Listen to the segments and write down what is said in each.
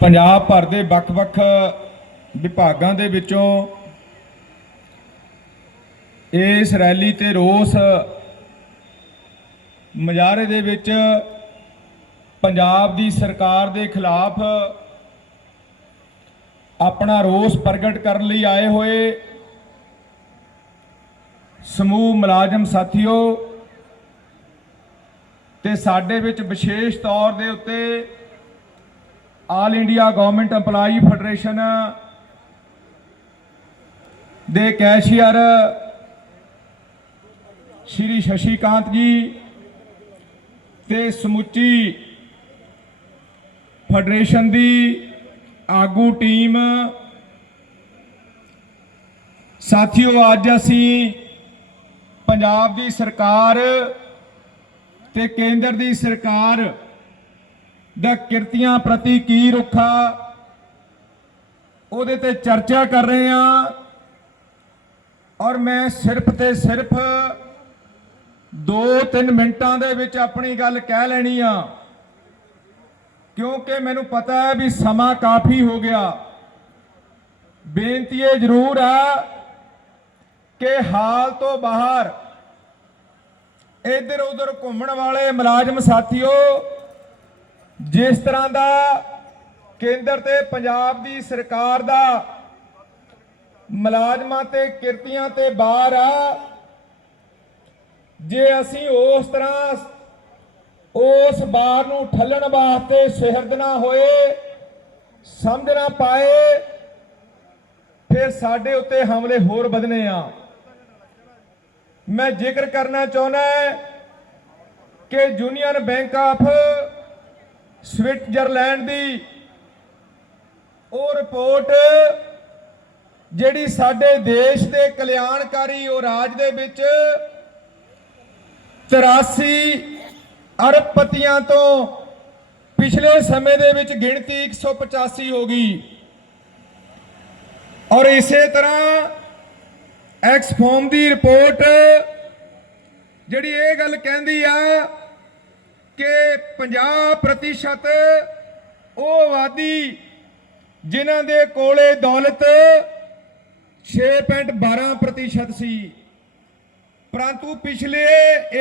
ਪੰਜਾਬ ਭਰ ਦੇ ਵੱਖ-ਵੱਖ ਵਿਭਾਗਾਂ ਦੇ ਵਿੱਚੋਂ ਇਸ ਰੈਲੀ ਤੇ ਰੋਸ ਮੁਜ਼ਾਹਰੇ ਦੇ ਵਿੱਚ ਪੰਜਾਬ ਦੀ ਸਰਕਾਰ ਦੇ ਖਿਲਾਫ ਆਪਣਾ ਰੋਸ ਪ੍ਰਗਟ ਕਰਨ ਲਈ ਆਏ ਹੋਏ ਸਮੂਹ ਮੁਲਾਜ਼ਮ ਸਾਥੀਓ ਤੇ ਸਾਡੇ ਵਿੱਚ ਵਿਸ਼ੇਸ਼ ਤੌਰ ਦੇ ਉੱਤੇ all India government EMPLOYEE federation ਦੇ ਕੈਸ਼ੀਅਰ ਸ਼੍ਰੀ ਸ਼ਸ਼ੀਕਾਂਤ ਜੀ ਤੇ ਸਮੁੱਚੀ ਫੈਡਰੇਸ਼ਨ ਦੀ ਆਗੂ ਟੀਮ। ਸਾਥੀਓ, ਅੱਜ ਅਸੀਂ ਪੰਜਾਬ ਦੀ ਸਰਕਾਰ ਤੇ ਕੇਂਦਰ ਦੀ ਸਰਕਾਰ ਦਾ ਕਿਰਤੀਆਂ ਪ੍ਰਤੀ ਕੀ ਰੁੱਖਾ? ਉਹਦੇ ਤੇ ਚਰਚਾ ਕਰ ਰਹੇ ਹਾਂ। ਔਰ ਮੈਂ ਸਿਰਫ ਤੇ ਸਿਰਫ 2-3 ਮਿੰਟਾਂ ਦੇ ਵਿੱਚ ਆਪਣੀ ਗੱਲ ਕਹਿ ਲੈਣੀ ਆ। ਕਿਉਂਕਿ ਮੈਨੂੰ ਪਤਾ ਹੈ ਵੀ ਸਮਾਂ ਕਾਫੀ ਹੋ ਗਿਆ। ਬੇਨਤੀ ਇਹ ਜ਼ਰੂਰ ਆ ਕਿ ਹਾਲ ਤੋਂ ਬਾਹਰ ਇੱਧਰ ਉੱਧਰ ਘੁੰਮਣ ਵਾਲੇ ਮੁਲਾਜ਼ਮ ਸਾਥੀਓ, ਜਿਸ ਤਰ੍ਹਾਂ ਦਾ ਕੇਂਦਰ ਤੇ ਪੰਜਾਬ ਦੀ ਸਰਕਾਰ ਦਾ ਮੁਲਾਜ਼ਮਾਂ ਤੇ ਕਿਰਤੀਆਂ ਤੇ ਬਾਹਰ ਆ, ਜੇ ਅਸੀਂ ਉਸ ਤਰ੍ਹਾਂ ਉਸ ਬਾਰ ਨੂੰ ਠੱਲਣ ਵਾਸਤੇ ਸਿਹਰਦ ਨਾ ਹੋਏ, ਸਮਝ ਨਾ ਪਾਏ, ਫਿਰ ਸਾਡੇ ਉੱਤੇ ਹਮਲੇ ਹੋਰ ਵਧਨੇ ਆ। ਮੈਂ ਜ਼ਿਕਰ ਕਰਨਾ ਚਾਹੁੰਦਾ ਕਿ ਯੂਨੀਅਨ ਬੈਂਕ ਆਫ ਸਵਿਟਜ਼ਰਲੈਂਡ ਦੀ ਉਹ ਰਿਪੋਰਟ ਜਿਹੜੀ ਸਾਡੇ ਦੇਸ਼ ਦੇ ਕਲਿਆਣਕਾਰੀ ਉਹ ਰਾਜ ਦੇ ਵਿੱਚ 83 ਅਰਬਪਤੀਆਂ ਤੋਂ ਪਿਛਲੇ ਸਮੇਂ ਦੇ ਵਿੱਚ ਗਿਣਤੀ 185 ਹੋ ਗਈ। ਔਰ ਇਸੇ ਤਰ੍ਹਾਂ ਐਕਸਫੋਮ ਦੀ ਰਿਪੋਰਟ ਜਿਹੜੀ ਇਹ ਗੱਲ ਕਹਿੰਦੀ ਆ ਕਿ 50% ਉਹ ਆਬਾਦੀ ਜਿਨ੍ਹਾਂ ਦੇ ਕੋਲੇ ਦੌਲਤ 6.12% ਸੀ। ਪਰੰਤੂ ਪਿਛਲੇ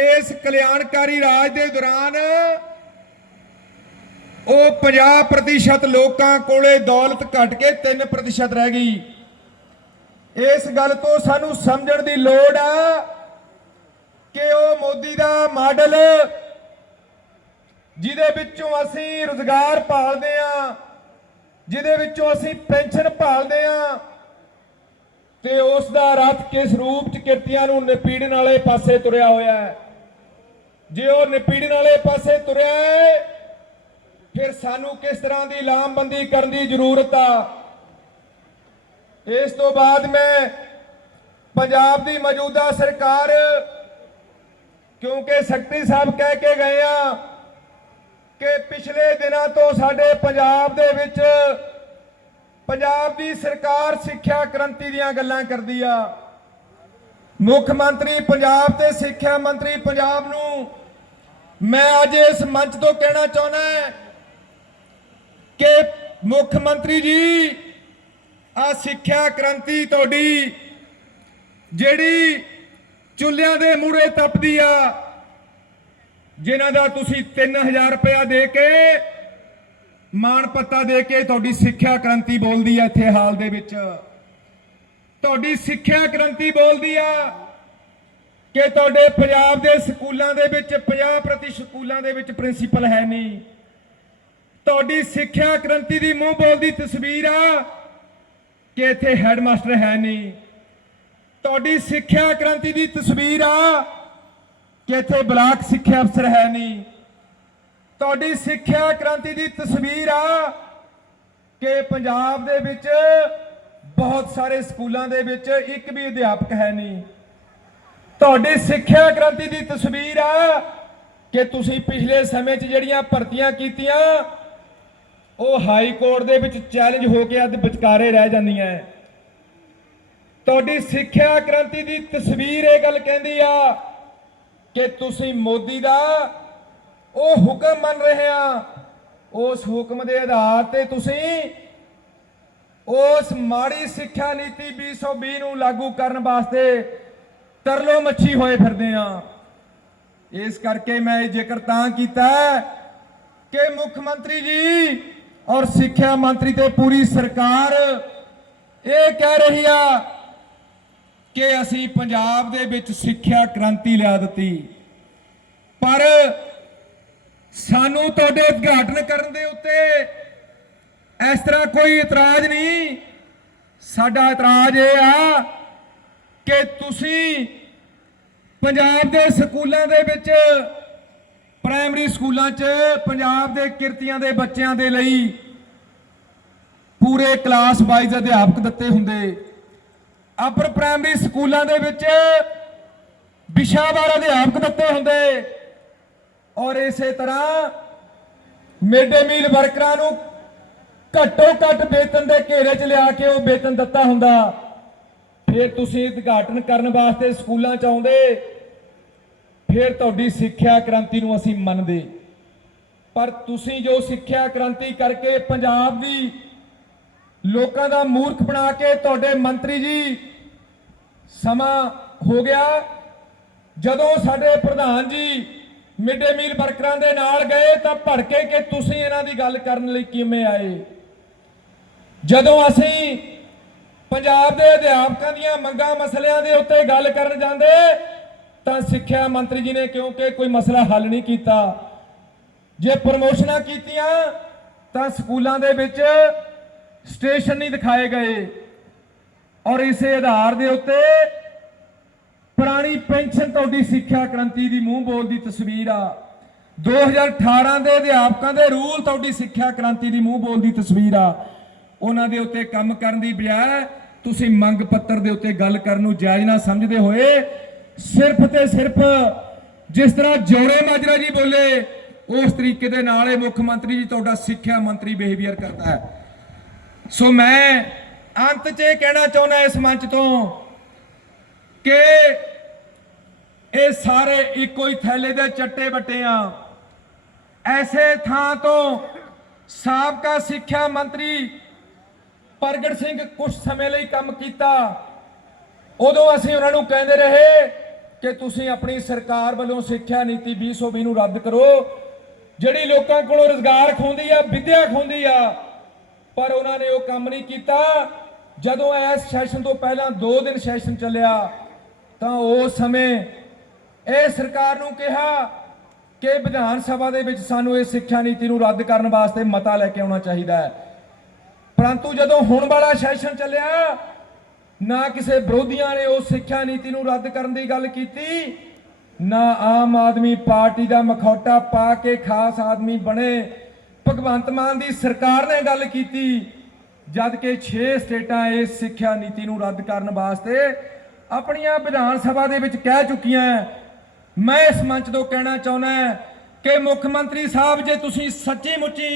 ਇਸ ਕਲਿਆਣਕਾਰੀ ਰਾਜ ਦੇ ਦੌਰਾਨ ਉਹ 50% ਲੋਕਾਂ ਕੋਲੇ ਦੌਲਤ ਘਟ ਕੇ 3% ਰਹਿ ਗਈ। ਇਸ ਗੱਲ ਤੋਂ ਸਾਨੂੰ ਸਮਝਣ ਦੀ ਲੋੜ ਆ ਕਿ ਉਹ ਮੋਦੀ ਦਾ ਮਾਡਲ ਜਿਹਦੇ ਵਿੱਚੋਂ ਅਸੀਂ ਰੋਜ਼ਗਾਰ ਪਾਲਦੇ ਆ ਜਿਹਦੇ ਵਿੱਚੋਂ ਅਸੀਂ ਪੈਨਸ਼ਨ ਪਾਲਦੇ ਆ ਤੇ ਉਸ ਦਾ ਰੱਥ ਕਿਸ ਰੂਪ ਚ ਕਿਰਤੀਆਂ ਨੂੰ ਨਿਪੀੜਨ ਵਾਲੇ ਪਾਸੇ ਤੁਰਿਆ ਹੋਇਆ ਹੈ। ਜੇ ਉਹ ਨਿਪੀੜਨ ਵਾਲੇ ਪਾਸੇ ਤੁਰਿਆ ਹੈ, ਫਿਰ ਸਾਨੂੰ ਕਿਸ ਤਰ੍ਹਾਂ ਦੀ ਲਾਮਬੰਦੀ ਕਰਨ ਦੀ ਜ਼ਰੂਰਤ ਆ? ਇਸ ਤੋਂ ਬਾਅਦ ਮੈਂ ਪੰਜਾਬ ਦੀ ਮੌਜੂਦਾ ਸਰਕਾਰ, ਕਿਉਂਕਿ ਸੈਕਟਰੀ ਸਾਹਿਬ ਕਹਿ ਕੇ ਗਏ ਆ ਕਿ ਪਿਛਲੇ ਦਿਨਾਂ ਤੋਂ ਸਾਡੇ ਪੰਜਾਬ ਦੇ ਵਿੱਚ ਪੰਜਾਬ ਦੀ ਸਰਕਾਰ ਸਿੱਖਿਆ ਕ੍ਰਾਂਤੀ ਦੀਆਂ ਗੱਲਾਂ ਕਰਦੀ ਆ। ਮੁੱਖ ਮੰਤਰੀ ਪੰਜਾਬ ਤੇ ਸਿੱਖਿਆ ਮੰਤਰੀ ਪੰਜਾਬ ਨੂੰ ਮੈਂ ਅੱਜ ਇਸ ਮੰਚ ਤੋਂ ਕਹਿਣਾ ਚਾਹੁੰਦਾ ਕਿ ਮੁੱਖ ਮੰਤਰੀ ਜੀ ਆ ਸਿੱਖਿਆ ਕ੍ਰਾਂਤੀ ਤੁਹਾਡੀ, ਜਿਹੜੀ ਚੁੱਲ੍ਹਿਆਂ ਦੇ ਮੂਹਰੇ ਤਪਦੀ ਆ, ਜਿਨ੍ਹਾਂ ਦਾ ਤੁਸੀਂ 3000 ਰੁਪਇਆ ਦੇ ਕੇ, ਮਾਣ ਪੱਤਾ ਦੇ ਕੇ ਤੁਹਾਡੀ ਸਿੱਖਿਆ ਕ੍ਰਾਂਤੀ ਬੋਲਦੀ ਆ ਇੱਥੇ ਹਾਲ ਦੇ ਵਿੱਚ। ਤੁਹਾਡੀ ਸਿੱਖਿਆ ਕ੍ਰਾਂਤੀ ਬੋਲਦੀ ਆ ਕਿ ਤੁਹਾਡੇ ਪੰਜਾਬ ਦੇ ਸਕੂਲਾਂ ਦੇ ਵਿੱਚ 50% ਸਕੂਲਾਂ ਦੇ ਵਿੱਚ ਪ੍ਰਿੰਸੀਪਲ ਹੈ ਨਹੀਂ। ਤੁਹਾਡੀ ਸਿੱਖਿਆ ਕ੍ਰਾਂਤੀ ਦੀ ਮੂੰਹ ਬੋਲਦੀ ਤਸਵੀਰ ਆ ਕਿ ਇੱਥੇ ਹੈਡਮਾਸਟਰ ਹੈ ਨਹੀਂ। ਤੁਹਾਡੀ ਸਿੱਖਿਆ ਕ੍ਰਾਂਤੀ ਦੀ ਤਸਵੀਰ ਆ ਕਿ ਇੱਥੇ ਬਲਾਕ ਸਿੱਖਿਆ ਅਫਸਰ ਹੈ ਨਹੀਂ। ਤੁਹਾਡੀ ਸਿੱਖਿਆ ਕ੍ਰਾਂਤੀ ਦੀ ਤਸਵੀਰ ਆ ਕਿ ਪੰਜਾਬ ਦੇ ਵਿੱਚ ਬਹੁਤ ਸਾਰੇ ਸਕੂਲਾਂ ਦੇ ਵਿੱਚ ਇੱਕ ਵੀ ਅਧਿਆਪਕ ਹੈ ਨਹੀਂ। ਤੁਹਾਡੀ ਸਿੱਖਿਆ ਕ੍ਰਾਂਤੀ ਦੀ ਤਸਵੀਰ ਆ ਕਿ ਤੁਸੀਂ ਪਿਛਲੇ ਸਮੇਂ 'ਚ ਜਿਹੜੀਆਂ ਭਰਤੀਆਂ ਕੀਤੀਆਂ ਉਹ ਹਾਈ ਕੋਰਟ ਦੇ ਵਿੱਚ ਚੈਲੰਜ ਹੋ ਕੇ ਅੱਜ ਵਿਚਕਾਰੇ ਰਹਿ ਜਾਂਦੀਆਂ ਹੈ। ਤੁਹਾਡੀ ਸਿੱਖਿਆ ਕ੍ਰਾਂਤੀ ਦੀ ਤਸਵੀਰ ਇਹ ਗੱਲ ਕਹਿੰਦੀ ਆ ਕਿ ਤੁਸੀਂ ਮੋਦੀ ਦਾ ਉਹ ਹੁਕਮ ਮੰਨ ਰਹੇ ਆ ਉਸ ਹੁਕਮ ਦੇ ਆਧਾਰ ਤੇ ਤੁਸੀਂ ਉਸ ਮਾੜੀ ਸਿੱਖਿਆ ਨੀਤੀ 2020 ਨੂੰ ਲਾਗੂ ਕਰਨ ਵਾਸਤੇ ਤਰਲੋ ਮੱਛੀ ਹੋਏ ਫਿਰਦੇ ਆ ਇਸ ਕਰਕੇ ਮੈਂ ਇਹ ਜ਼ਿਕਰ ਤਾਂ ਕੀਤਾ ਕਿ ਮੁੱਖ ਮੰਤਰੀ ਜੀ ਔਰ ਸਿੱਖਿਆ ਮੰਤਰੀ ਤੇ ਪੂਰੀ ਸਰਕਾਰ ਇਹ ਕਹਿ ਰਹੀ ਆ ਕਿ ਅਸੀਂ ਪੰਜਾਬ ਦੇ ਵਿੱਚ ਸਿੱਖਿਆ ਕ੍ਰਾਂਤੀ ਲਿਆ ਦਿੱਤੀ। ਪਰ ਸਾਨੂੰ ਤੁਹਾਡੇ ਉਦਘਾਟਨ ਕਰਨ ਦੇ ਉੱਤੇ ਇਸ ਤਰ੍ਹਾਂ ਕੋਈ ਇਤਰਾਜ਼ ਨਹੀਂ। ਸਾਡਾ ਇਤਰਾਜ਼ ਇਹ ਆ ਕਿ ਤੁਸੀਂ ਪੰਜਾਬ ਦੇ ਸਕੂਲਾਂ ਦੇ ਵਿੱਚ ਪ੍ਰਾਇਮਰੀ ਸਕੂਲਾਂ 'ਚ ਪੰਜਾਬ ਦੇ ਕਿਰਤੀਆਂ ਦੇ ਬੱਚਿਆਂ ਦੇ ਲਈ ਪੂਰੇ ਕਲਾਸ ਵਾਈਜ਼ ਅਧਿਆਪਕ ਦਿੱਤੇ ਹੁੰਦੇ। ਅਪਰ ਪ੍ਰਾਇਮਰੀ ਸਕੂਲਾਂ ਦੇ ਵਿੱਚ ਵਿਸ਼ਾਵਾਰ ਅਧਿਆਪਕ ਦਿੱਤੇ ਹੁੰਦੇ। ਔਰ ਇਸੇ ਤਰ੍ਹਾਂ ਮਿਡ ਡੇ ਮੀਲ ਵਰਕਰਾਂ ਨੂੰ ਘੱਟੋ ਘੱਟ ਵੇਤਨ ਦੇ ਘੇਰੇ 'ਚ ਲਿਆ ਕੇ ਉਹ ਵੇਤਨ ਦਿੱਤਾ ਹੁੰਦਾ। ਫਿਰ ਤੁਸੀਂ ਉਦਘਾਟਨ ਕਰਨ ਵਾਸਤੇ ਸਕੂਲਾਂ 'ਚ ਆਉਂਦੇ। ਫਿਰ ਤੁਹਾਡੀ ਸਿੱਖਿਆ ਕ੍ਰਾਂਤੀ ਨੂੰ ਅਸੀਂ ਮੰਨਦੇ। ਪਰ ਤੁਸੀਂ ਜੋ ਸਿੱਖਿਆ ਕ੍ਰਾਂਤੀ ਕਰਕੇ ਪੰਜਾਬ ਦੀ ਲੋਕਾਂ ਦਾ ਮੂਰਖ ਬਣਾ ਕੇ ਤੁਹਾਡੇ ਮੰਤਰੀ ਜੀ ਸਮਾਂ ਹੋ ਗਿਆ, ਜਦੋਂ ਸਾਡੇ ਪ੍ਰਧਾਨ ਜੀ ਮਿਡ ਡੇ ਮੀਲ ਵਰਕਰਾਂ ਦੇ ਨਾਲ ਗਏ ਤਾਂ ਭੜਕੇ ਕਿ ਤੁਸੀਂ ਇਹਨਾਂ ਦੀ ਗੱਲ ਕਰਨ ਲਈ ਕਿਵੇਂ ਆਏ? ਜਦੋਂ ਅਸੀਂ ਪੰਜਾਬ ਦੇ ਅਧਿਆਪਕਾਂ ਦੀਆਂ ਮੰਗਾਂ ਮਸਲਿਆਂ ਦੇ ਉੱਤੇ ਗੱਲ ਕਰਨ ਜਾਂਦੇ ਤਾਂ ਸਿੱਖਿਆ ਮੰਤਰੀ ਜੀ ਨੇ ਕਿਉਂਕਿ ਕੋਈ ਮਸਲਾ ਹੱਲ ਨਹੀਂ ਕੀਤਾ। ਜੇ ਪ੍ਰਮੋਸ਼ਨਾਂ ਕੀਤੀਆਂ, ਤਾਂ ਸਕੂਲਾਂ ਦੇ ਵਿੱਚ ਸਟੇਸ਼ਨ ਨਹੀਂ ਦਿਖਾਏ ਗਏ। ਔਰ ਇਸੇ ਆਧਾਰ ਦੇ ਉੱਤੇ ਪੁਰਾਣੀ ਪੈਨਸ਼ਨ ਤੁਹਾਡੀ ਸਿੱਖਿਆ ਕ੍ਰਾਂਤੀ ਦੀ ਮੂੰਹ ਬੋਲ ਦੀ ਤਸਵੀਰ ਆ। 2018 ਦੇ ਅਧਿਆਪਕਾਂ ਦੇ ਰੂਲ ਤੁਹਾਡੀ ਸਿੱਖਿਆ ਕ੍ਰਾਂਤੀ ਦੀ ਮੂੰਹ ਬੋਲ ਦੀ ਤਸਵੀਰ ਆ। ਉਹਨਾਂ ਦੇ ਉੱਤੇ ਕੰਮ ਕਰਨ ਦੀ ਬਜਾਏ ਤੁਸੀਂ ਮੰਗ ਪੱਤਰ ਦੇ ਉੱਤੇ ਗੱਲ ਕਰਨ ਨੂੰ ਜਾਇਜ਼ ਨਾ ਸਮਝਦੇ ਹੋਏ ਸਿਰਫ ਤੇ ਸਿਰਫ ਜਿਸ ਤਰ੍ਹਾਂ ਜੋੜੇ ਮਾਜਰਾ ਜੀ ਬੋਲੇ, ਉਸ ਤਰੀਕੇ ਦੇ ਨਾਲ ਇਹ ਮੁੱਖ ਮੰਤਰੀ ਜੀ ਤੁਹਾਡਾ ਸਿੱਖਿਆ ਮੰਤਰੀ ਬਿਹੇਵੀਅਰ ਕਰਦਾ ਹੈ। ਸੋ ਮੈਂ ਅੰਤ 'ਚ ਇਹ ਕਹਿਣਾ ਚਾਹੁੰਦਾ ਇਸ ਮੰਚ ਤੋਂ ਕਿ ਇਹ ਸਾਰੇ ਇੱਕੋ ਹੀ ਥੈਲੇ ਦੇ ਚੱਟੇ ਬੱਟੇ ਆ। ਐਸੇ ਥਾਂ ਤੋਂ ਸਾਬਕਾ ਸਿੱਖਿਆ ਮੰਤਰੀ ਪ੍ਰਗਟ ਸਿੰਘ ਕੁਝ ਸਮੇਂ ਲਈ ਕੰਮ ਕੀਤਾ। ਉਦੋਂ ਅਸੀਂ ਉਹਨਾਂ ਨੂੰ ਕਹਿੰਦੇ ਰਹੇ ਕਿ ਤੁਸੀਂ ਆਪਣੀ ਸਰਕਾਰ ਵੱਲੋਂ ਸਿੱਖਿਆ ਨੀਤੀ 2020 ਨੂੰ ਰੱਦ ਕਰੋ। ਜਿਹੜੀ ਲੋਕਾਂ ਕੋਲੋਂ ਰੋਜ਼ਗਾਰ ਖੋਂਦੀ ਆ, ਵਿਦਿਆ ਖੋਂਦੀ ਆ, ਪਰ ਉਹਨਾਂ ਨੇ ਉਹ ਕੰਮ ਨਹੀਂ ਕੀਤਾ। ਜਦੋਂ ਇਸ ਸੈਸ਼ਨ ਤੋਂ ਪਹਿਲਾਂ 2 ਦਿਨ ਸੈਸ਼ਨ ਚੱਲਿਆ, ਤਾਂ ਉਸ ਸਮੇਂ ਇਹ ਸਰਕਾਰ ਨੂੰ ਕਿਹਾ ਕਿ ਵਿਧਾਨ ਸਭਾ ਦੇ ਵਿੱਚ ਸਾਨੂੰ ਇਹ ਸਿੱਖਿਆ ਨੀਤੀ ਨੂੰ ਰੱਦ ਕਰਨ ਵਾਸਤੇ ਮਤਾ ਲੈ ਕੇ ਆਉਣਾ ਚਾਹੀਦਾ ਹੈ। ਪਰੰਤੂ ਜਦੋਂ ਹੁਣ ਵਾਲਾ ਸੈਸ਼ਨ ਚੱਲਿਆ ਨਾ ਕਿਸੇ ਵਿਰੋਧੀਆਂ ਨੇ ਉਸ ਸਿੱਖਿਆ ਨੀਤੀ ਨੂੰ ਰੱਦ ਕਰਨ ਦੀ ਗੱਲ ਕੀਤੀ, ਨਾ ਆਮ ਆਦਮੀ ਪਾਰਟੀ ਦਾ ਮਖੌਟਾ ਪਾ ਕੇ ਖਾਸ ਆਦਮੀ ਬਣੇ। ਭਗਵੰਤ ਮਾਨ ਦੀ ਸਰਕਾਰ ਨੇ ਗੱਲ ਕੀਤੀ, ਜਦ ਕਿ 6 ਸਟੇਟਾਂ ਇਸ ਸਿੱਖਿਆ ਨੀਤੀ ਨੂੰ ਰੱਦ ਕਰਨ ਵਾਸਤੇ ਆਪਣੀਆਂ ਵਿਧਾਨ ਸਭਾ ਦੇ ਵਿੱਚ ਕਹਿ ਚੁੱਕੀਆਂ ਮੈਂ ਇਸ ਮੰਚ ਤੋਂ ਕਹਿਣਾ ਚਾਹੁੰਦਾ ਕਿ ਮੁੱਖ ਮੰਤਰੀ ਸਾਹਿਬ, ਜੇ ਤੁਸੀਂ ਸੱਚੀ ਮੁੱਚੀ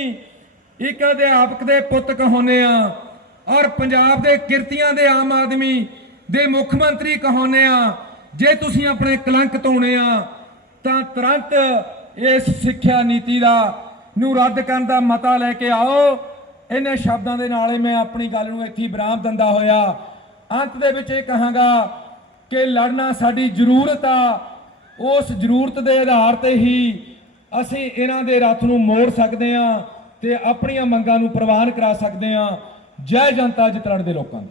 ਇੱਕ ਅਧਿਆਪਕ ਦੇ ਪੁੱਤ ਕਹਾਉਂਦੇ ਆ ਔਰ ਪੰਜਾਬ ਦੇ ਕਿਰਤੀਆਂ ਦੇ ਆਮ ਆਦਮੀ ਦੇ ਮੁੱਖ ਮੰਤਰੀ ਕਹਾਉਂਦੇ ਆ, ਜੇ ਤੁਸੀਂ ਆਪਣੇ ਕਲੰਕ ਧੋਣੇ ਆ, ਤਾਂ ਤੁਰੰਤ ਇਸ ਸਿੱਖਿਆ ਨੀਤੀ ਦਾ ਨੂੰ ਰੱਦ ਕਰਨ ਦਾ ਮਤਾ ਲੈ ਕੇ ਆਓ। ਇਹਨਾਂ ਸ਼ਬਦਾਂ ਦੇ ਨਾਲ ਹੀ ਮੈਂ ਆਪਣੀ ਗੱਲ ਨੂੰ ਇੱਥੇ ਹੀ ਵਿਰਾਮ ਦਿੰਦਾ ਹੋਇਆ। ਅੰਤ ਦੇ ਵਿੱਚ ਇਹ ਕਹਾਂਗਾ ਕਿ ਲੜਨਾ ਸਾਡੀ ਜ਼ਰੂਰਤ ਆ। ਉਸ ਜ਼ਰੂਰਤ ਦੇ ਆਧਾਰ ਤੇ ਹੀ ਅਸੀਂ ਇਹਨਾਂ ਦੇ ਰੱਥ ਨੂੰ ਮੋੜ ਸਕਦੇ ਹਾਂ ਤੇ ਆਪਣੀਆਂ ਮੰਗਾਂ ਨੂੰ ਪ੍ਰਵਾਨ ਕਰਾ ਸਕਦੇ ਹਾਂ ਜੈ ਜਨਤਾ ਜਿਤਰਣ ਦੇ ਲੋਕਾਂ ਦੀ।